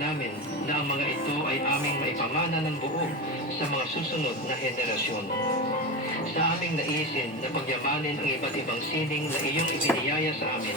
namin na ang mga ito ay aming maipamana ng buo sa mga susunod na henerasyon. Sa aming naisin na pagyamanin ang iba't ibang sining na iyong ibiniyaya sa amin,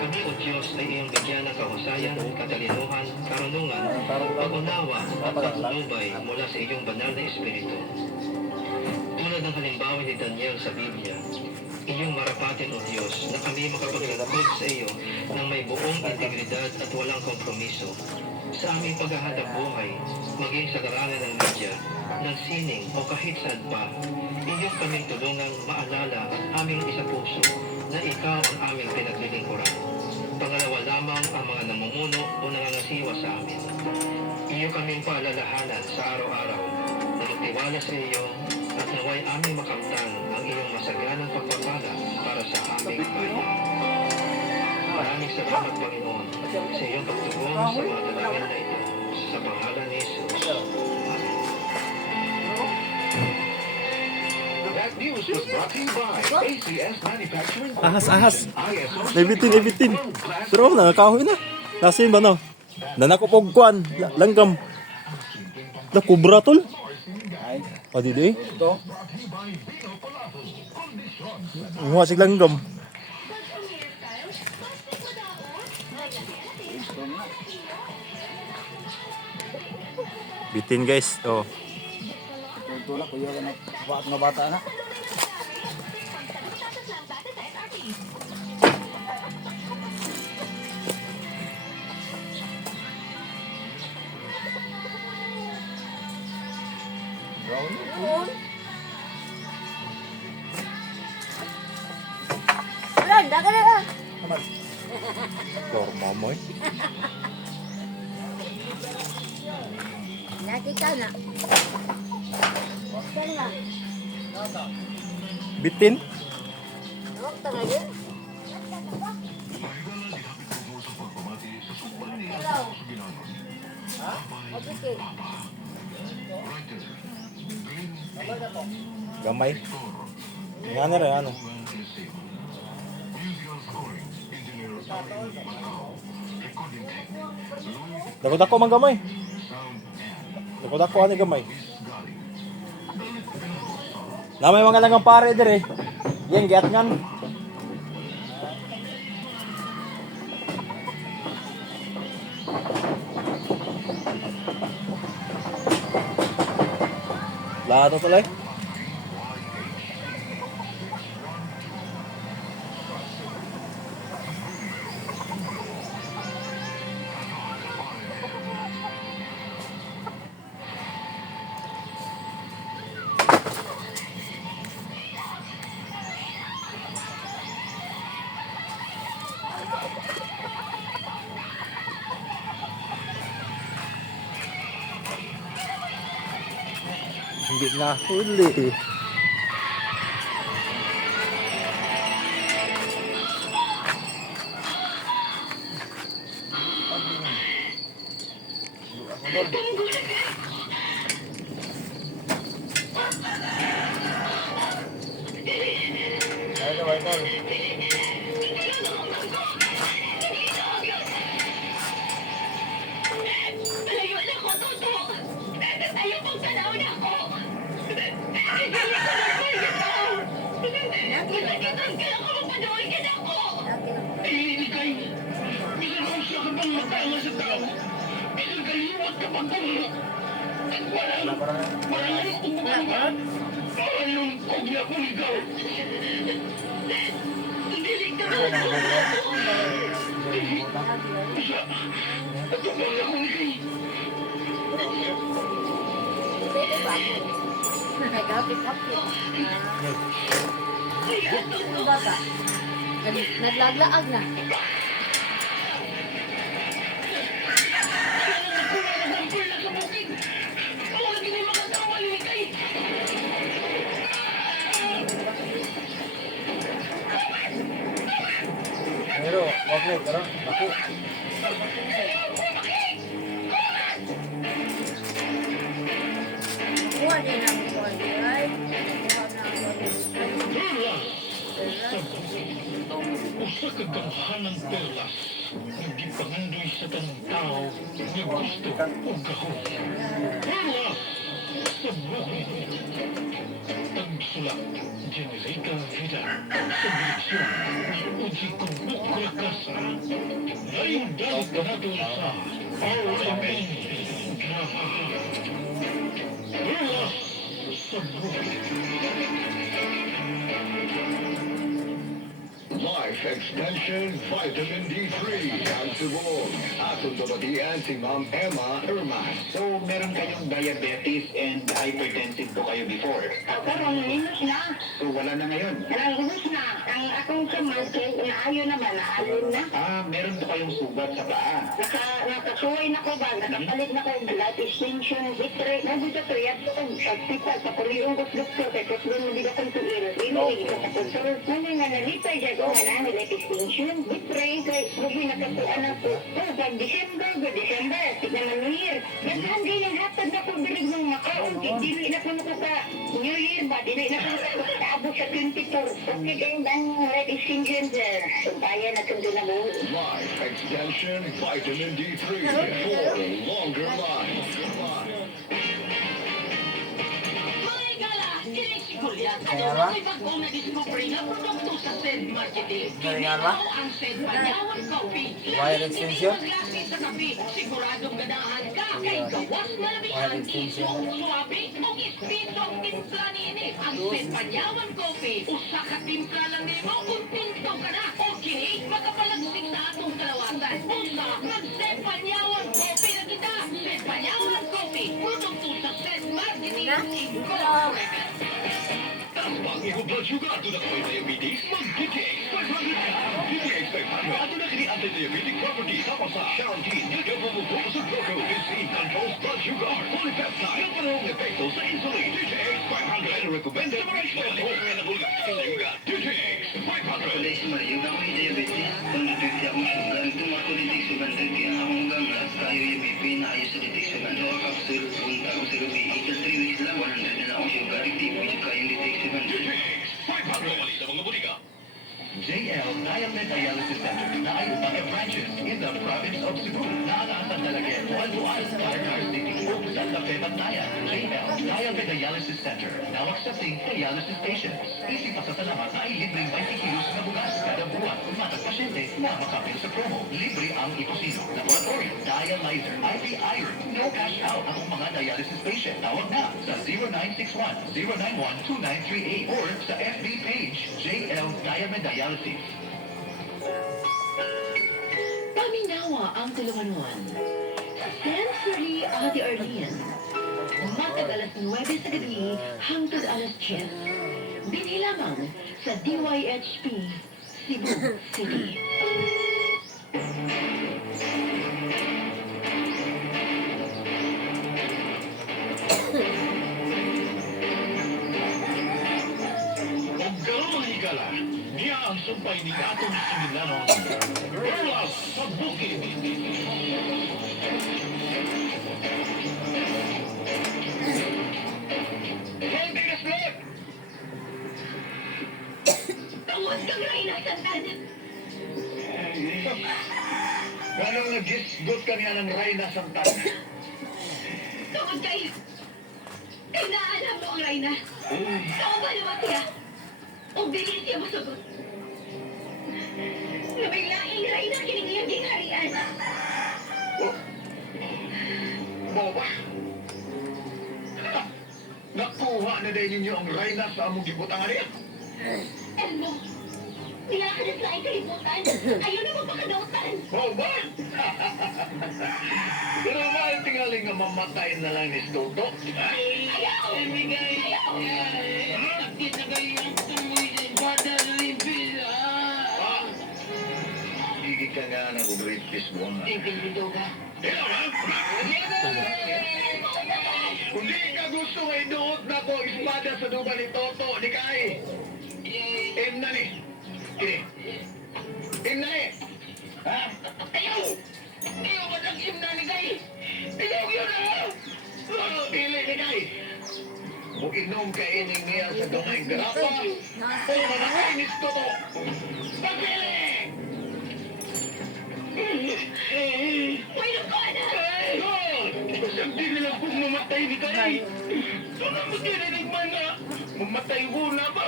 kami o Diyos ay iyong bigyan ng kahusayan, katalinuhan, karunungan, pag-unawa at patnubay mula sa iyong banal na Espiritu. Tulad ng halimbawa ni Daniel sa Biblia, iyong marapatin o Diyos na kami makapaglingkod sa iyo ng may buong integridad at walang kompromiso sa aming paghahanap buhay, maging sa larangan ng media, ng sining o kahit saan pa. Iyong kaming tulungang maalala at aming isapuso na ikaw ang aming pinaglilingkuran. Pangalawa lamang ang mga namumuno o nangangasiwa sa amin. Iyo kaming paalalahanan sa araw-araw na magtiwala sa iyo at naway aming makamtan ang iyong masaganang pagpapala para sa aming bayan. Maraming salamat, Panginoon, sa iyong pagtugon sa mga dalangin na ito. Sa pangalan ni Jesus. Amen. That news was brought to you by ACS Manufacturing. Ahas. May bitin. Pero nakakahoy na. Nasin ba no? Nanakupog kuan. Langgam. Da kubra tol. O didi. Ito. Mga sig langgam. Bitin guys. Oh. Ito na, kuya ka na. Baat nga bata na. Ulan, daga na lang. Torma mo eh. Lagi ka na. Huwag na. Bitin. Huwag ka ngayon. Hello. Ha? Okay. Gamay. Ano rin ano. Dako-dako man gamay. Dako-dako ani gamay. Namay mga langang pare dire. Yan giat ngan. Lahat to like. Hindi na huli. Malayo na ko, Toto! Ayaw pong tanawin ako! Masakit ako magpadawan ka na ako! Hindi kayo. Minanusya ka bang matanga sa tao? Pinagaliwat ka pang kulo. Walang umugang ka. Walang kogya kong ikaw. Dili ka na ako! At kung ako ni kayo. Pwede ba ako? Nagapit-apit. Yung bata. Naglaglaag na. Pero, okay, tara. Ako. Kuha niya ng kuha niya. Right? Kuha na ang Usa ka gawhan ng perlas. Hindi pangandoy sa tanong tao nga gusto o gahon. Wala sa bukid. Tagsulak, Generika Vidal, sa direksyon ni Uji Kumbuk Rakasa. Ngayon dahil ka nato sa RMN Drama. Wala sa bukid. Life Extension Vitamin D3 ang subong. Atong tabatian si Ma'am Emma Irman. So, meron kayong diabetes and hypertensive po kayo before? Karon minus na. So, wala na ngayon? Nalangos na. Ang akong kamangkin, inaayo naman, naalin na. Meron po kayong sugat sa paa. Nakasuway na ko ba? Nakapalit na ko yung life extension, victory. Nandito to, yan ko kung hospital. Sa kuliyong ko doktor, kaya kasi doon hindi akong tuwil. Hindi ko sa kontrol. Nandun nga nalipay dyan ko nga namin life extension, victory. Kaya huwag nakatuan na po. Oh, pag December, tignan na New Year. Ganahan din ang hatag na ko bilig ng makaon. Dili na ko ka New Year ba? Dili na ko nakaabot sa 24. Okay kayo ba ang life extension, sir? Suntayan na kung doon na mo. Life Extension Vitamin D3 for longer life. Mga igala, sinisikulyat. Kaya Ano ba? may bagong na-discovery na produkto sa Sed Marketing. Kaya ba? Ito ang Sed Panyawan Coffee. Wire extension? Hindi maglasi sa kape. Siguradong ganahan ka. Kay gawas na labihan Wire extension. isong suwabe o ispisong timpla nini. Ang Sed Panyawan Coffee. Usa ka timpla lang nimo kung pinto ka na. O kini, makapalagsik sa atong kalawasan. Usa, mag-Sed Panyawan Coffee na kita. Sed Panyawan Coffee. Produkto sa Sed Marketing Incorporated. Ang pangiho blood sugar ato na may diabetes, mag-DTX 500 ka. DTX 500 ato na kini anti-diabetic property tapos sa Sharontin, nagkapromotor sa Proco, Insulin controls blood sugar, polypeptide, ang parehong epekto sa insulin. DTX 500 recommended sa mga eksperto. DTX 500. Kulay si Mario na may diabetes. Kung detect akong sugar, tumato detek sugar kaya akong gamas kayo yung BP na ayos sa detek sugar. Ano ang capsule? Punta ko sa gabi. Ito 3 weeks lang, 100 na akong sugar. Hindi mo yung kayong detek sugar. DTX 500. Mali sa mga butika. JL Diamond Dialysis Center na ay upang branches in the province of Cebu. Nakakasang talagyan o aluan sa Carcar City o Santa Fe, Bantayan. JL Diamond Dialysis Center, now accepting dialysis patients. Isip pa sa salamat na ay libreng 20 kilos na bugas kada buwan. Matag pasyente na makapil sa promo. Libre ang iposino, laboratory, dialyzer, IV iron, no cash out ang mga dialysis patient. Tawag na sa 0961-091-2938 or sa FB page JL Diamond Dialysis. Paminawa ang tulumanuan. Sensory Ate Arlene. Matag alas 9 sa gabi hangtod alas 10. Bini lamang sa DYHP Cebu City. Huwag kang mahigala. Niya ang sumpay ni Atong Similanon. Rolas sa bukid. Continuous blood! Tawad kang Reyna Santan. Ganong nag-gisgot ka niya ng Reyna Santana? Tawad kayo. Kay naalam mo ang Reyna. Tawad ba naman siya? O bilin siya masagot. Nabiglaing Reyna kiningiyaging harian. Boba! Ha! Nakuha na din ninyo ang Reyna sa among gibutangan niya. Alam mo, wala ka na sa aking kalimutan. Ayaw na magpakadautan. Boba! Pero mahal tingaling nga mamatay na lang ni Stoto. Ayaw! Ayaw! Nakita kayo ang tumoy sa bada ribis. Higit ka nga na kung rapist mo nga. Ibibido ka. Kung di ka gusto nga inuot na ko espada sa duba ni Toto, di ka ay. Im na ni. Kini. Im na ni. Ha? Ayaw! Ayaw ba nang imnani kayo? Ayaw yun na! Pili ni kay. Kung inom ka ining niya sa gamay garapa, o nakainis Toto. Pagpili! Painom ko, anak! Sabi nila kung mamatay ni Kay. Doon ang magkirinig man na mamatay ko na ba?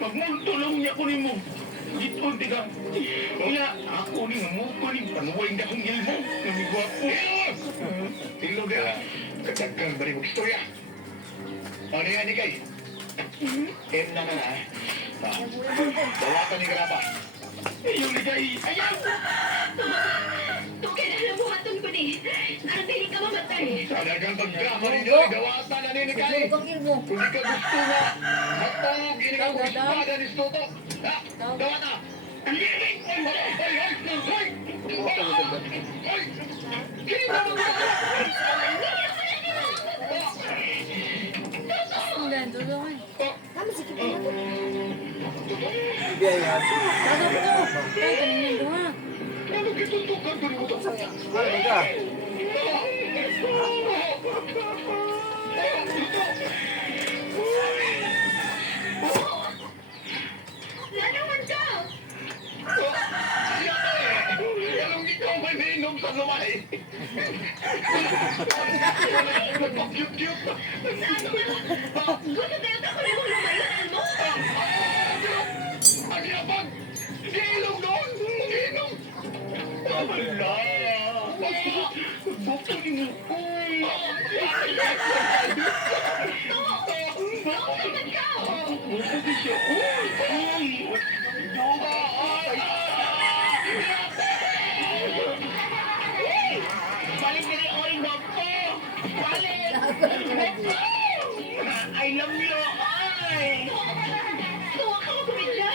Magmuntulong niya ko ni mo. Gitun, tiga. Wala, ako ni mo ko ni panuway na kong ilmo. Namigwa ko. Ilog na. Kadagkan ba rin mong istorya? Ano yan ni Kay? Na ha? Dawatan ni Karapa. Ayaw ni Kay. Ayaw! Tukay na alam mo hatong ko ni. Nakatiling ka mamatay. Talagang pagkama ninyo, dawatan na ni Kay. Kung ilmo. Kung di ka gusto nga, matawag ini ka kung espada ni Stoto. Ha? Dawata! Ang gilig! Ay! Kini ba Ulan, tulungan. Tama, sige pa na. Biyaya. Tago ko. Tay, kanina doon ha. Ano kitutukan ko ni mo to? Ano ka? Lalaman ka! Siya to eh! Anong ikaw may minom sa lumay? Nagpag-cute-cute. Gusto tayo ka kung yung lumayan mo? Ang yapag! Giilong noon! Giilong! Wala! Bukto ni mo. Lalaman ka! Bukto ni siya. Balik na rin oil mo ko! Balik! I love you! Ay! Tuwa ka magkumidya?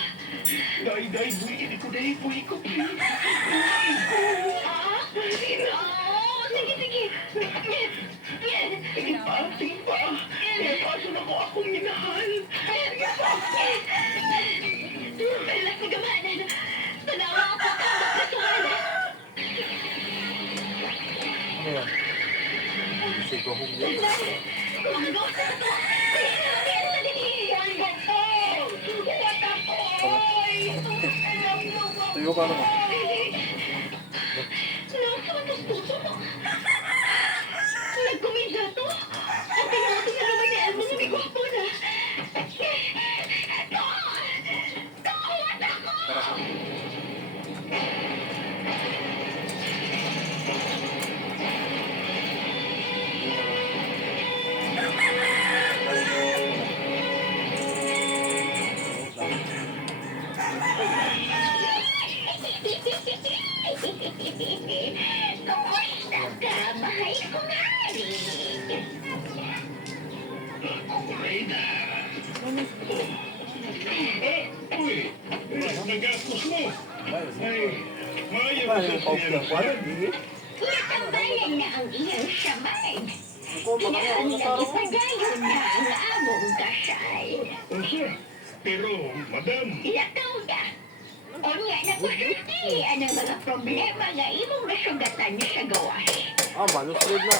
Day, buwi ko, buwi ko, please. Ah? Oo, sige. Sige pa. Napasok ako akong minahal. Relax na gamanan. Tanawa ako ka magkasuhan. Ano yan? Sige, humli. Kumagawa sa ito. Sige na, meron na din eh. Ay, bako! What ako? Tuyo ka naman. Nakasama sa puso mo. Nagkumidya to. Ang pinakating na naman ni Elmo na may gwapo na. Kawat ako! Kumusta ka, mahal kong hari? Uy! Nagastos mo! Ay, maya mo Paano sa yung pause siya. lang? Wala, di. Natambayan na ang iyong samay. Ako, baka na ako Kinahanglan nataro. ipagayon na ang among kasal. Unsa? Pero, madam, Lakaw na. Unya na ko sulti. Ano mga problema nga imong nasugatan sa gawas? Ah, manuscript na.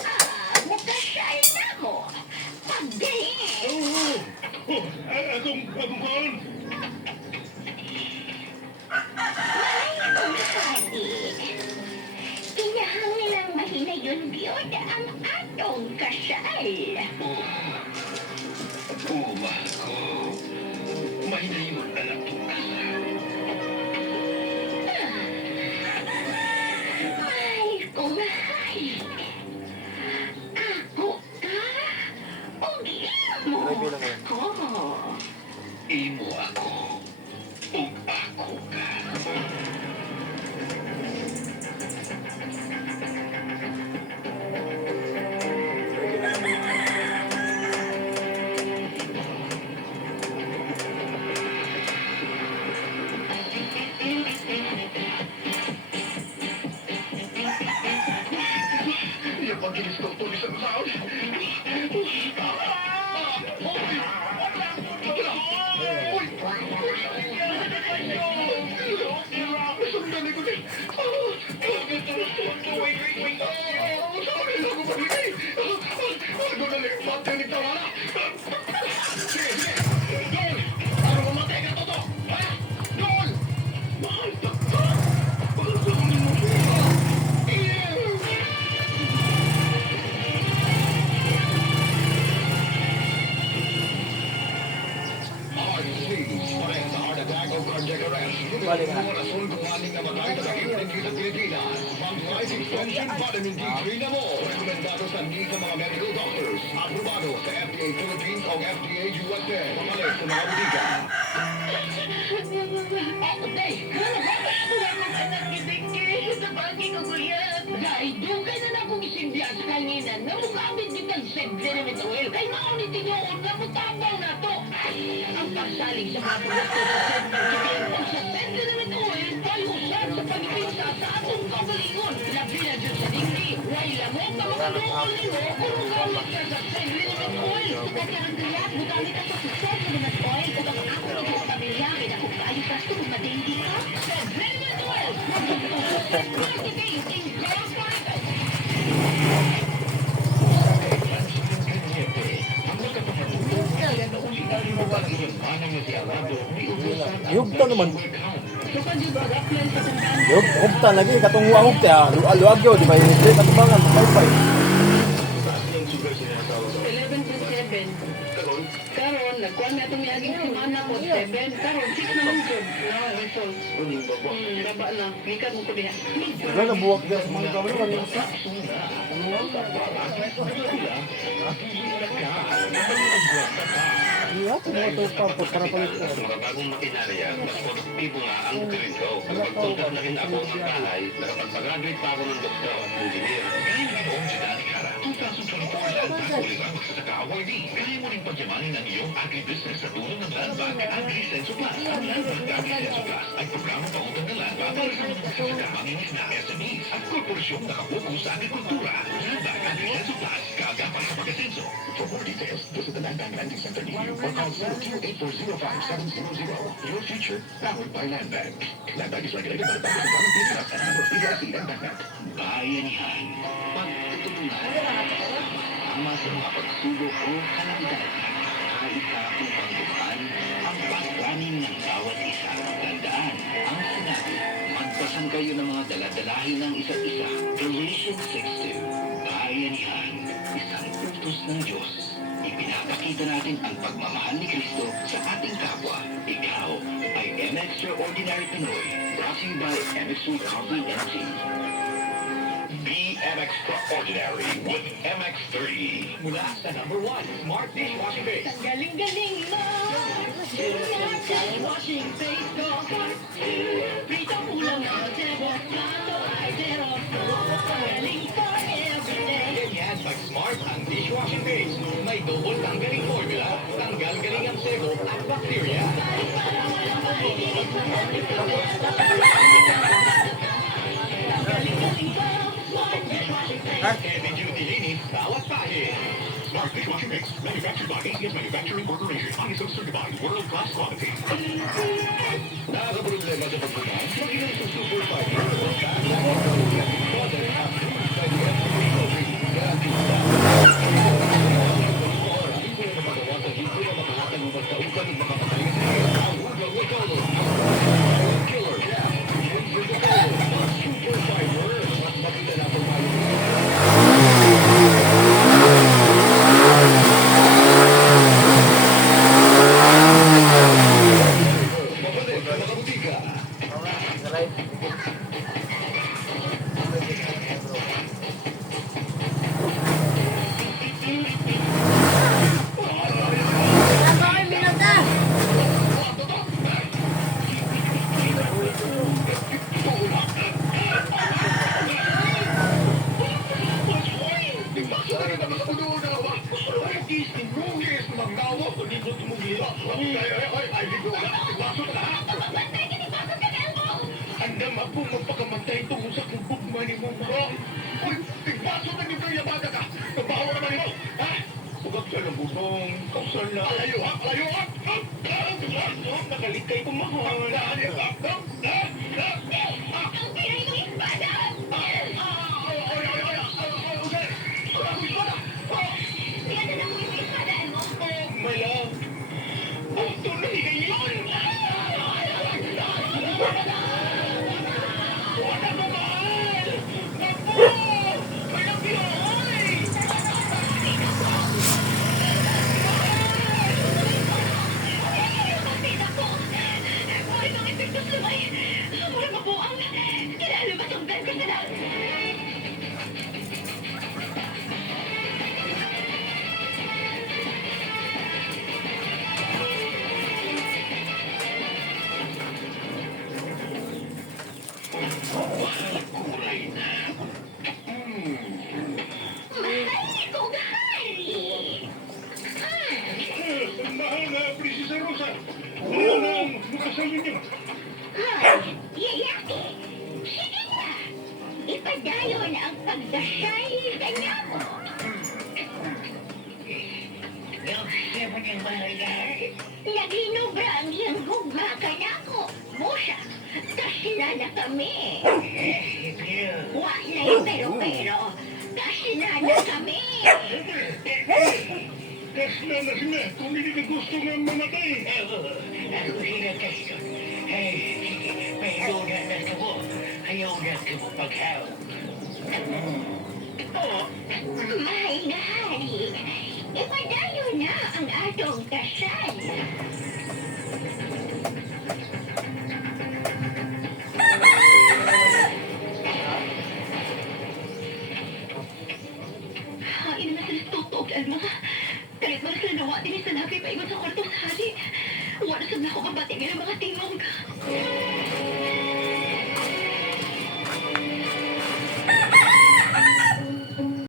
Mukasal na mo. Pagdali. akong kaon. Malayong pagi. Kinahanglan mahinayon biyod ang atong kasal. Puma ko. Mahinayon na lang itong kasal. Ay, kumahal. Ako ka? O mo May bilang yan. ako. Imo ako. Ug ako ka. Iya pag-inis ko ito isang taon. Sandali ko din. Sorry, ako maligay. Ako nalig, pati tawala. Sige. Doon! Para mamatay ka toto! Ha? Doon! Mahal ka! Mahal ka mo. balik na. Mga rason kung ating na magkakasakit ng kita Pilipinas. Mag-Life Extension Vitamin D3 na mo. Rekomendado sa need ng mga medical doctors. Aprobado sa FDA Philippines o FDA USA. Pamalit sa mga butika. Ako, day! Wala mo ka nagkibigay sa bagi ko, kuya. Dahil dugay na na akong isindihan sa kanina na mukamit din ng Sedlinamit Oil. Kay maunit tinyoon na mutabaw na to. Ang pagsalig sa mga produkto sa Sedlinamit o sa Sedlinamit Oil ay usad sa pagpinsa sa atong kagalingon. Labi na dyan sa dingki. Way lamok na makadukol nimo kung mugamit ka sa Sedlinamit Oil. Nagkaranggayak, bugamit ako sa Sedlinamit Oil o ang ako sa pamilya. Kaya kung kaayos ka ito, madindi ka. Sedlinamit Oil! Magpapalagay in Girls Market! Hugta naman. Hugta lagi katong hugta. Luag yo di ba? Hindi katubangan bye-bye. 11.7. Karon, nagkuhan na itong yaging simana ko, 7. Karon, 6 naman jud. Result. Baba na. Likat mo ko diha. Wala na buwak dia sa mga gawin man. Iya, mga to pa para palit ko. Mga bagong makinarya, mas produktibo nga ang gawin ko. Pagpunta na rin ako ng bahay, nakapag-graduate pa ako ng doktor at engineer. Ngayon mayroon si Danny Cara, 2024 Land Bank Bolivar Magsasaka Awardee. Kaya mo rin pagyamanin ang iyong agribusiness sa tulong ng Land Bank Agri-Senso Plus. Ang Land Bank Agri-Senso Plus ay programang pautang ng Land Bank para sa mga magsasaka na SMEs at korporasyong nakapokus sa agrikultura. Land Bank Agri-Senso Plus, kaagapan sa pag-asenso. For more details, visit the Land Bank Lending Center near you or call 028405700. Your future, powered by Land Bank. Land Bank is regulated by the Bank of the Government of and member of PDIC and BancNet. Bayanihan. Pagtutulungan. Tama sa mga pagsubok o kalamidad. Kahit na upang bukaan ang pagpraning ng bawat isa. Tandaan ang sinabi. Magpasan kayo ng mga daladalahin ng isa't isa. Galatians 6:2. Bayanihan. Isang utos ng Diyos. Ipinapakita natin ang pagmamahal ni Kristo sa ating kapwa. Ikaw ay M-Extraordinary Pinoy. Brought to you by M-Extra Coffee and Tea. Be Extraordinary with MX3. Mula sa #1 Smart Dishwashing Base. Ang galing-galing mo! Smart dishwashing base ko. Pritong ulam na zero. Plato ay zero. Galing ko everyday. Ganyan pag Smart ang dishwashing base. May double tanggaling formula. Tanggal galing ang sebo at bacteria. Galing-galing ko. Smart dishwashing base. Heavy duty linis bawat pahit. Smart Dishwashing Mix, manufactured by ACS Manufacturing Corporation. ISO certified world-class quality. Nakakaproblema sa pagkuhan? Mag-inom sa Super Fiber. Andam ako magpakamatay tungkol sa kubugman ni mo bro. Uy, tigbaso na nito yung baga ka. Nabawa naman mo. Ha? Bugag siya ng butong. Kausal na. Layo ha? Layo ha? Nakalikay ko mahal. Layo ha? Ang pinay ng espada! Yan na lang yung espada mo. My love. Ang tuloy ngayon. Wala naman! Naku! Malaki ay! Kapatid ako! Ay, mga epekto sa may... sa inyo. Ay, yayaki. Sige na. Ipadayon ang pagdasal kanya mo. Naginubra ang iyang gugma ka na ko. Musa, kasi na kami. Wala pero. Kasi na kami. Kasi na sila, kung hindi ka gusto nga mamatay. Ako sila kayo. Hey, pero na mo. Ayaw na mo paghaw. May nahari. Ipadayon na ang atong kasal. Hain na sila tutok, Elma. Kalit ba na sila nawa din sa labi pa iwan sa kwarto sa hari. Wala sa na ako kabati ng mga tingog.